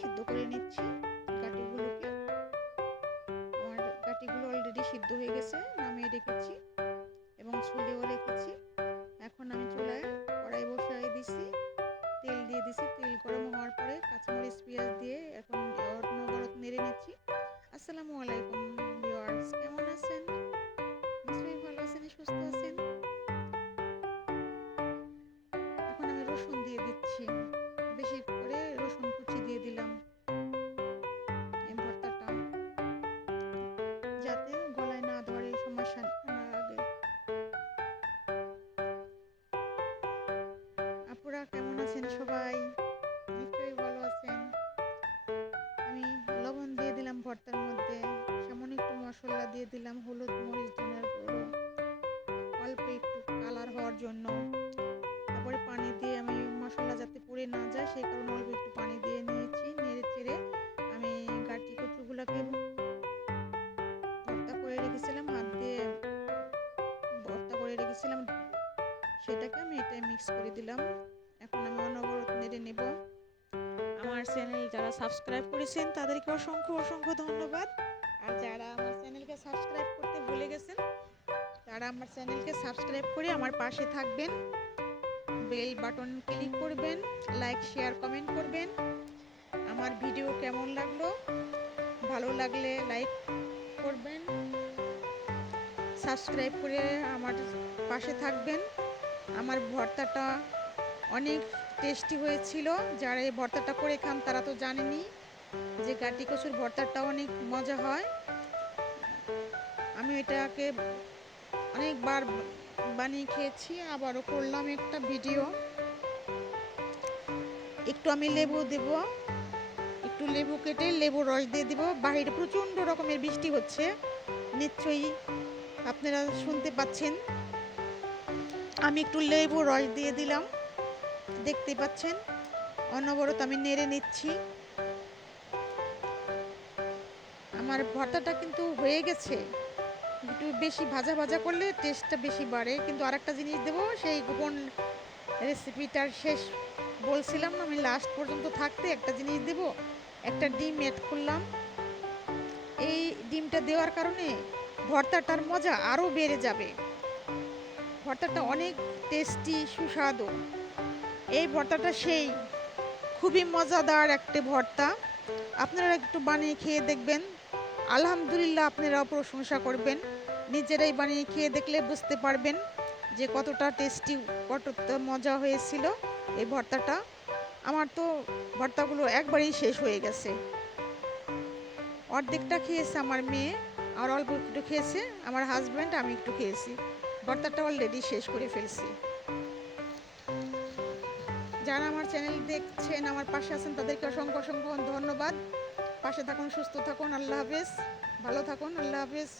সিদ্ধ করে নিচ্ছি গাটিগুলোকে। আমার গাটিগুলো অলরেডি সিদ্ধ হয়ে গেছে, নামিয়ে রেখেছি এবং ছুলেও রেখেছি। এখন আমি চুলায় কড়াই বসাই দিছি, তেল দিয়ে দিছি। তেল গরম হওয়ার পরে কাঁচামরিচ পেঁয়াজ দিয়ে এখন অনবরত নেড়ে নিচ্ছি। আসসালামু আলাইকুম ভিউয়ার্স, কেমন আছেন? নিশ্চয়ই ভালো আছেন, সুস্থ আছেন। এখন আমি রসুন দিয়ে দিচ্ছি, বেশি করে রসুন কুচি দিয়ে দিলাম এই ভর্তাটা, যাতে গলায় না ধরে সমস্যা না আগে। আপুরা কেমন আছেন সবাই? নিশ্চয়ই ভালো আছেন। আমি লবণ দিয়ে দিলাম ভর্তার মধ্যে, সামান্য একটু মশলা দিয়ে দিলাম, হলুদ মরিচ ধনিয়ার গুঁড়ো, অল্প একটু কালার হওয়ার জন্য। তারপরে পানি দিয়ে আমি মশলা যাতে পুড়ে না যায় সেই কারণে অল্প একটু পানি দিয়ে নিয়েছি। নেড়ে চেড়ে আমি গাটি কচুগুলোকে ভর্তা করে রেখেছিলাম, হাত দিয়ে ভর্তা করে রেখেছিলাম, সেটাকে আমি এটাই মিক্স করে দিলাম। এখন আমি অনবরত নেড়ে নেব। আমার চ্যানেল যারা সাবস্ক্রাইব করেছেন তাদেরকে অসংখ্য অসংখ্য ধন্যবাদ। আর যারা আমার চ্যানেলকে সাবস্ক্রাইব করতে ভুলে গেছেন তারা আমার চ্যানেলকে সাবস্ক্রাইব করে আমার পাশে থাকবেন, বেল বাটন ক্লিক করবেন, লাইক শেয়ার কমেন্ট করবেন। আমার ভিডিও কেমন লাগলো, ভালো লাগলে লাইক করবেন, সাবস্ক্রাইব করে আমার পাশে থাকবেন। আমার ভর্তাটা অনেক টেস্টি হয়েছিল। যারা এই ভর্তাটা করে খান তারা তো জানেনই যে গাটি কচুর ভর্তাটা অনেক মজা হয়। আমি এটাকে অনেকবার বানিয়ে খেয়েছি, আবারও করলাম একটা ভিডিও। একটু আমি লেবু দেব, একটু লেবু কেটে লেবু রস দিয়ে দিব। বাইরে প্রচণ্ড রকমের বৃষ্টি হচ্ছে, নিশ্চয়ই আপনারা শুনতে পাচ্ছেন। আমি একটু লেবু রস দিয়ে দিলাম, দেখতে পাচ্ছেন। অনবরত আমি নেড়ে নিচ্ছি। আমার ভর্তাটা কিন্তু হয়ে গেছে। একটু বেশি ভাজা ভাজা করলে টেস্টটা বেশি বাড়ে। কিন্তু আরেকটা জিনিস দেবো, সেই গোপন রেসিপিটার শেষ বলছিলাম না, আমি লাস্ট পর্যন্ত থাকতে একটা জিনিস দেব। একটা ডিম অ্যাড করলাম। এই ডিমটা দেওয়ার কারণে ভর্তাটার মজা আরও বেড়ে যাবে। ভর্তাটা অনেক টেস্টি সুস্বাদু। এই ভর্তাটা সেই খুবই মজাদার একটা ভর্তা। আপনারা একটু বানিয়ে খেয়ে দেখবেন, আলহামদুলিল্লাহ আপনারাও প্রশংসা করবেন। নিজেরাই বানিয়ে খেয়ে দেখলে বুঝতে পারবেন যে কতটা টেস্টি, কতটা মজা হয়েছিল এই ভর্তাটা। আমার তো ভর্তাগুলো একবারেই শেষ হয়ে গেছে। অর্ধেকটা খেয়েছে আমার মেয়ে, আর অল্প একটু খেয়েছে আমার হাজব্যান্ড, আমি একটু খেয়েছি। ভর্তাটা অলরেডি শেষ করে ফেলছি। যারা আমার চ্যানেল দেখছেন, আমার পাশে আছেন, তাদেরকে অসংখ্য অসংখ্য ধন্যবাদ। পাশে থাকুন, সুস্থ থাকুন, আল্লাহ হাফেজ, ভালো থাকুন, আল্লাহ হাফেজ।